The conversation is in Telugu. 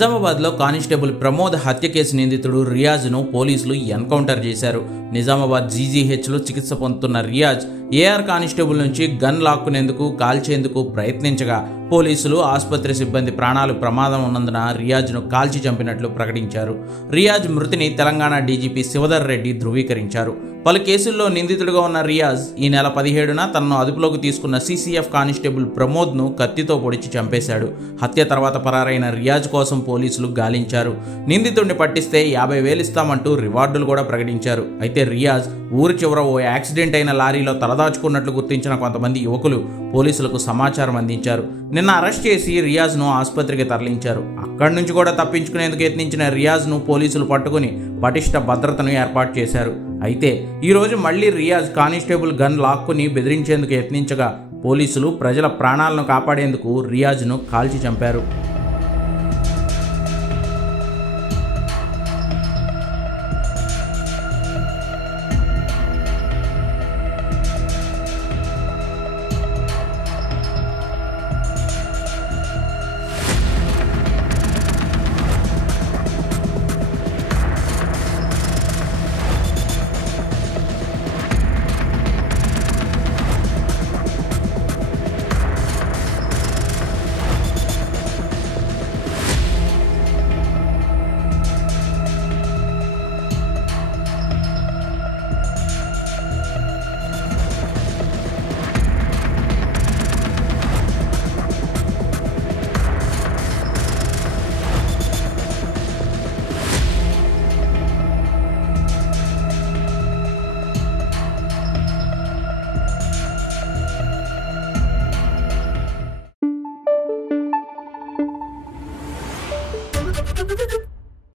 నిజామాబాద్లో కానిస్టేబుల్ ప్రమోద్ హత్య కేసు నిందితుడు రియాజ్ను పోలీసులు ఎన్కౌంటర్ చేశారు. నిజామాబాద్ జీజీహెచ్లో చికిత్స పొందుతున్న రియాజ్ ఏఆర్ కానిస్టేబుల్ నుంచి గన్ లాక్కునేందుకు కాల్చేందుకు ప్రయత్నించగా పోలీసులు ఆసుపత్రి సిబ్బంది ప్రాణాలు ప్రమాదం ఉన్నందున రియాజ్ను కాల్చి చంపినట్లు ప్రకటించారు. రియాజ్ మృతిని తెలంగాణ డీజీపీ శివధర్ రెడ్డి ధృవీకరించారు. పలు కేసుల్లో నిందితుడిగా ఉన్న రియాజ్ ఈ నెల 17న తనను అదుపులోకి తీసుకున్న సీసీఎఫ్ కానిస్టేబుల్ ప్రమోద్ను కత్తితో పొడిచి చంపేశాడు. హత్య తర్వాత పరారైన రియాజ్ కోసం పోలీసులు గాలించారు. నిందితుడిని పట్టిస్తే 50,000 ఇస్తామంటూ రివార్డులు కూడా ప్రకటించారు. అయితే రియాజ్ ఊరి చివర ఓ యాక్సిడెంట్ అయిన లారీలో తలదాచుకున్నట్లు గుర్తించిన కొంతమంది యువకులు పోలీసులకు సమాచారం అందించారు. నిన్న అరెస్ట్ చేసి రియాజ్ను ఆసుపత్రికి తరలించారు. అక్కడి నుంచి కూడా తప్పించుకునేందుకు యత్నించిన రియాజ్ను పోలీసులు పట్టుకుని పటిష్ట భద్రతను ఏర్పాటు చేశారు. అయితే ఈరోజు మళ్లీ రియాజ్ కానిస్టేబుల్ గన్ లాక్కుని బెదిరించేందుకు యత్నించగా పోలీసులు ప్రజల ప్రాణాలను కాపాడేందుకు రియాజ్ను కాల్చి చంపారు.